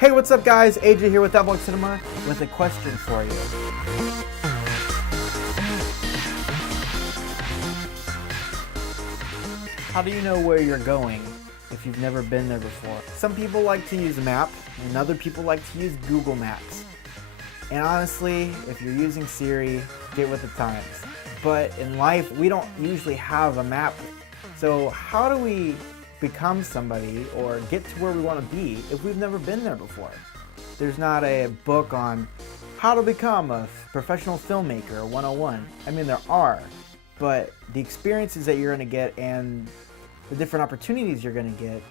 Hey, what's up guys? AJ here with Ablog Cinema with a question for you. How do you know where you're going if you've never been there before? Some people like to use a map and other people like to use Google Maps. And honestly, if you're using Siri, get with the times. But in life, we don't usually have a map. So how do we become somebody or get to where we want to be if we've never been there before? There's not a book on how to become a professional filmmaker 101. I mean, there are, but the experiences that you're going to get and the different opportunities you're going to get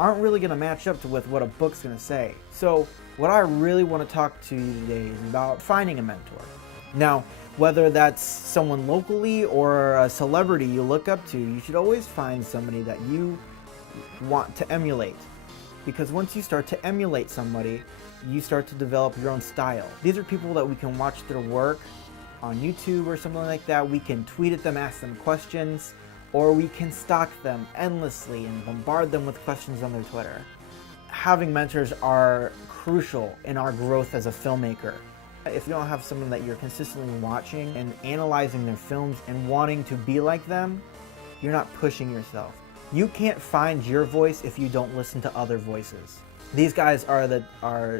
aren't really going to match up to with what a book's going to say. So what I really want to talk to you today is about finding a mentor. Now, whether that's someone locally or a celebrity you look up to, you should always find somebody that you want to emulate, because once you start to emulate somebody, you start to develop your own style. These are people that we can watch their work on YouTube or something like that. We can tweet at them, ask them questions, or we can stalk them endlessly and bombard them with questions on their Twitter. Having mentors are crucial in our growth as a filmmaker. If you don't have someone that you're consistently watching and analyzing their films and wanting to be like them, you're not pushing yourself. You can't find your voice if you don't listen to other voices. These guys are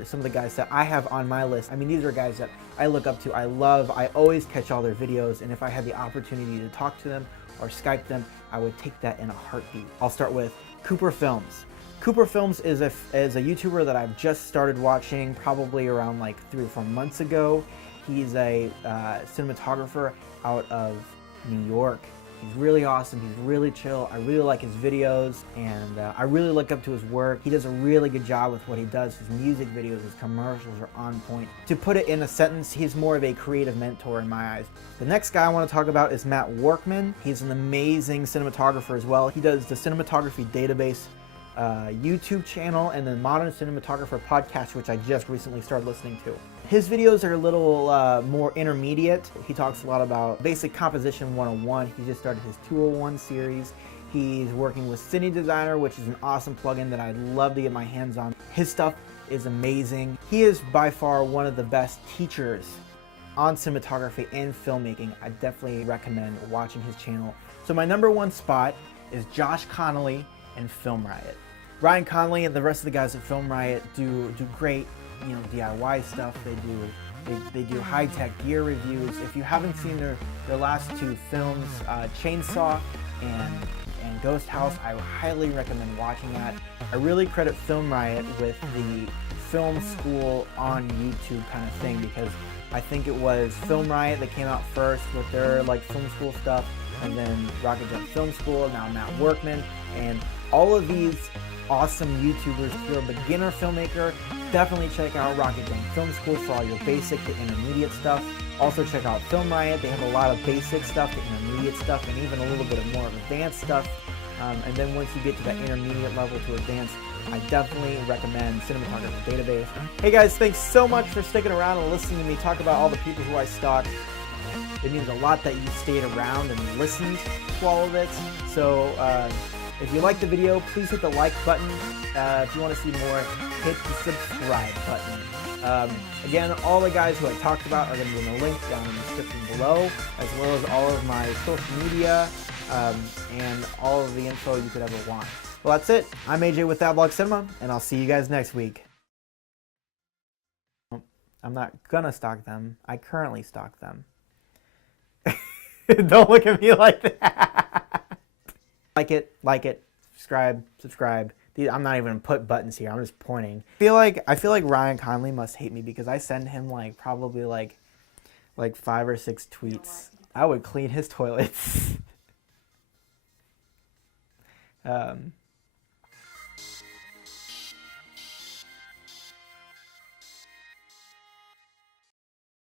some of the guys that I have on my list. I mean, these are guys that I look up to, I love, I always catch all their videos, and if I had the opportunity to talk to them or Skype them, I would take that in a heartbeat. I'll start with Cooper Films. Cooper Films is a YouTuber that I've just started watching probably around like 3 or 4 months ago. He's a cinematographer out of New York. He's really awesome, he's really chill, I really like his videos, and I really look up to his work. He does a really good job with what he does. His music videos, his commercials are on point. To put it in a sentence, he's more of a creative mentor in my eyes. The next guy I want to talk about is Matt Workman. He's an amazing cinematographer as well. He does the Cinematography Database YouTube channel and the Modern Cinematographer podcast, which I just recently started listening to. His videos are a little more intermediate. He talks a lot about basic composition 101. He just started his 201 series. He's working with Cine Designer, which is an awesome plugin that I'd love to get my hands on. His stuff is amazing. He is by far one of the best teachers on cinematography and filmmaking. I definitely recommend watching his channel. So my number 1 spot is Josh Connolly and FilmRiot. Ryan Conley and the rest of the guys at FilmRiot do great, DIY stuff. They do high-tech gear reviews. If you haven't seen their last 2 films, Chainsaw and Ghost House, I highly recommend watching that. I really credit FilmRiot with the film school on YouTube kind of thing, because I think it was FilmRiot that came out first with their film school stuff, and then Rocket Jump Film School, now Matt Workman, and all of these awesome YouTubers. If you're a beginner filmmaker, definitely check out Rocket Jump Film School for all your basic to intermediate stuff. Also check out FilmRiot. They have a lot of basic stuff to intermediate stuff and even a little bit of more advanced stuff. And then once you get to that intermediate level to advanced, I definitely recommend Cinematography Database. Hey guys, thanks so much for sticking around and listening to me talk about all the people who I stalk. It means a lot that you stayed around and listened to all of it. So if you liked the video, please hit the like button. If you want to see more, hit the subscribe button. Again, all the guys who I talked about are going to be in the link down in the description below, as well as all of my social media and all of the info you could ever want. Well, that's it. I'm AJ with Ablog Cinema, and I'll see you guys next week. I'm not gonna stalk them. I currently stalk them. Don't look at me like that. Like it, subscribe. I'm not even gonna put buttons here. I'm just pointing. I feel like Ryan Conley must hate me because I send him probably 5 or 6 tweets. I would clean his toilets.